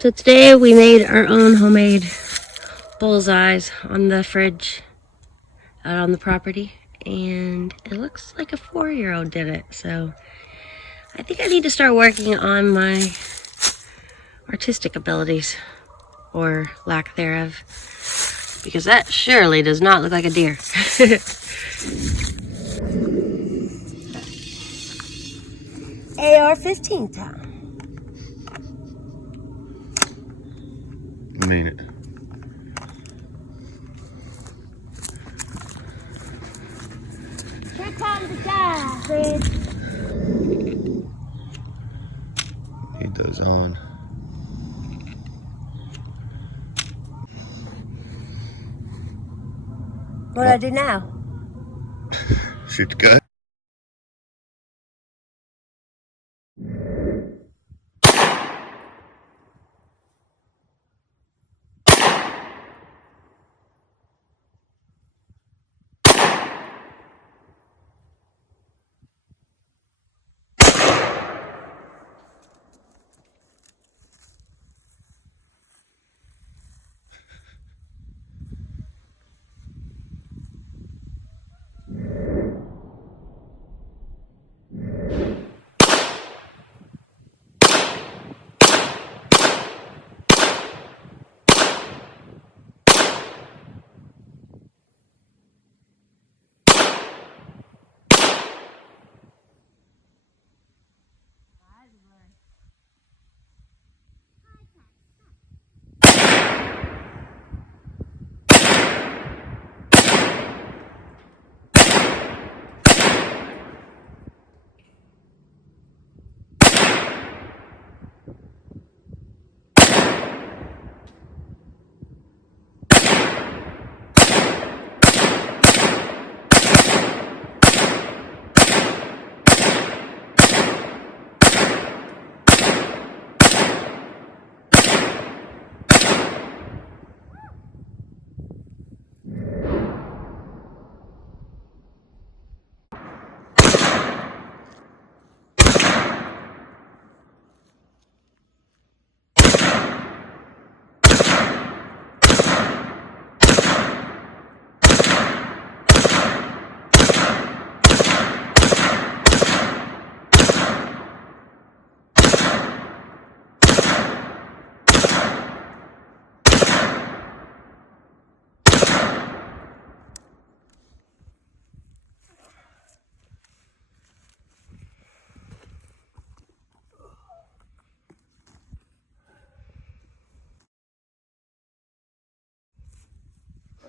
So today we made our own homemade bullseyes on the fridge out on the property, and it looks like a 4-year-old did it. So I think I need to start working on my artistic abilities, or lack thereof, because that surely does not look like a deer. AR-15 time. I mean it. Here comes the guy, Fred. Need those on. What do I do now? Shoot the gun.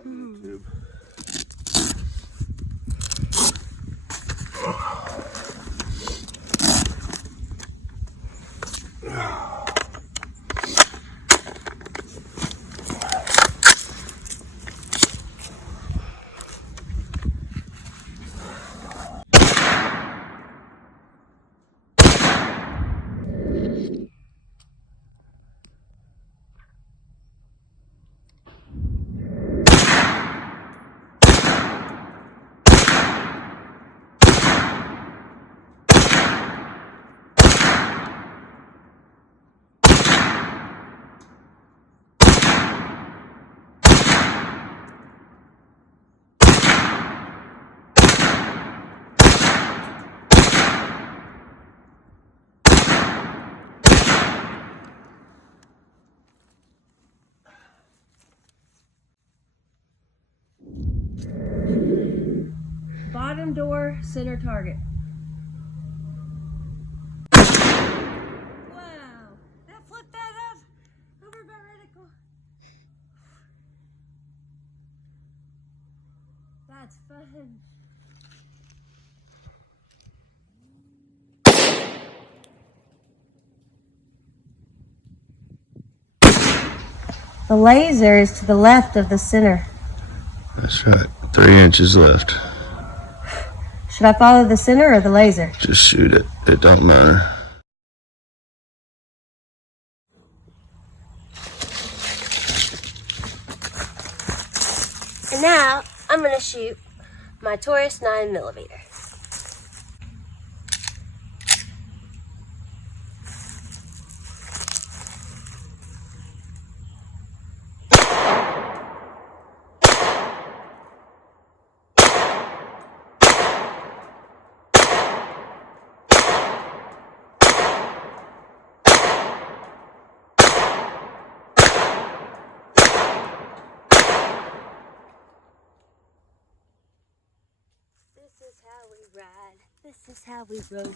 YouTube. Bottom door, center target. Wow, that flipped that up over vertical. That's fun. The laser is to the left of the center. That's right. 3 inches left. Should I follow the center or the laser? Just shoot it. It don't matter. And now I'm gonna shoot my Taurus 9mm. ride. This is how we roll.